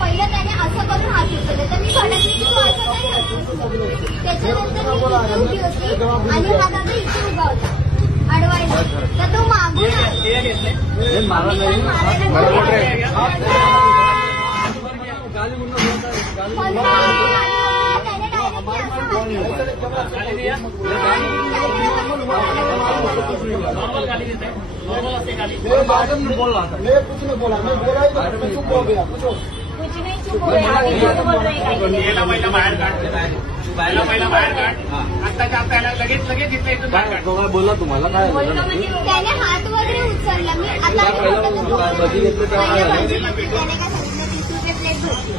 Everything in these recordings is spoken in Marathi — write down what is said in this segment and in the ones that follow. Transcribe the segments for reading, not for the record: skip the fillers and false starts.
पहिलं त्याने असं करून हात उचलले तर मी भडकली की तू असं काही हात उचलले. त्याच्यानंतर मी उभी होती आणि हा दादा इथे उभा होता अडवायला. तर तो मागून कुछ नहीं बोला, मैं बोला ही नहीं, चुप हो गया. कुछ नहीं चुप हो गया. पहिला बाहेर काढ, पहिला बाहेर काढ. आत्ताच्या आता लगेच इथं बाहेर काढ. बोला तुम्हाला काय त्याने हात वगैरे उचलला. मी आता त्याने काय सांगितलं 30 रुपये प्लेट भेटली.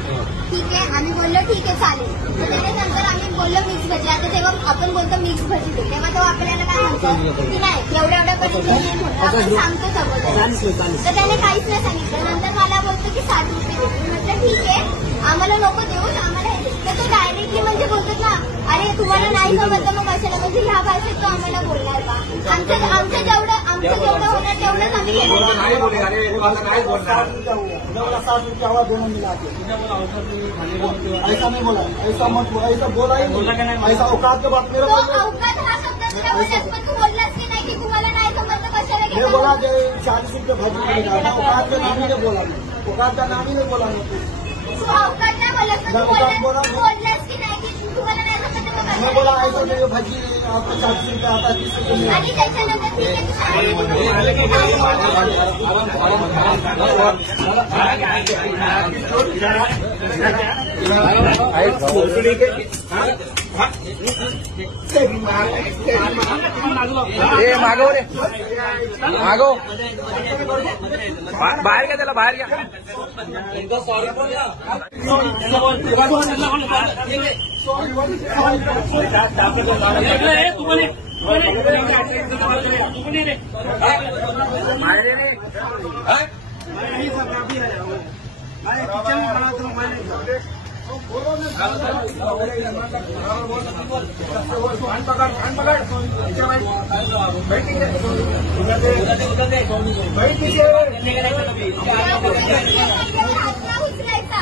ठीक आहे आम्ही बोललो ठीक आहे चालेल. तर त्याच्यानंतर आम्ही बोललो मिक्स भजी. आता जेव्हा आपण बोलतो मिक्स भजी दे तेव्हा तो आपल्याला काय म्हणतो की नाही एवढ्या भजी आपण सांगतो सगळं. तर त्याने काहीच नाही सांगितलं. नंतर मला बोलतो की 60 रुपये दे. म्हटलं ठीक आहे आम्हाला नको देऊन आम्हाला हे दे. तर तो डायरेक्टली म्हणजे बोलतो ना अरे तुम्हाला नाही समजलं मग कशाला म्हणजे ह्या भाषेत तो आम्हाला बोलणार का. आमचं जेवढं होणार तेवढंच आम्ही नहीं बोला 60 रुपये आवाज दोनों मिला के. ऐसा नहीं बोला, ऐसा मत बोला, ऐसा बोला ही नहीं. ऐसा औकात के बात मेरा औकात हा शब्द तुला बोललास पण तू बोललास की नाही की तुम्हाला नाही समजलं कशाला मैं बोला 40 रुपये भाजी मिलेगा. औकात का नाम ही नहीं बोला, औकात का नाम ही नहीं बोला. तू औकात नाही बोलत पण तू बोललास की नाही की तुम्हाला नाही समजलं मैं बोला ऐसा नहीं भाजी आपको 40 रुपये आता 30 रुपये. आणि त्याच्यानंतर मागव रे मागव बाहेर घ्या त्याला बाहेर घ्या. उचलायचा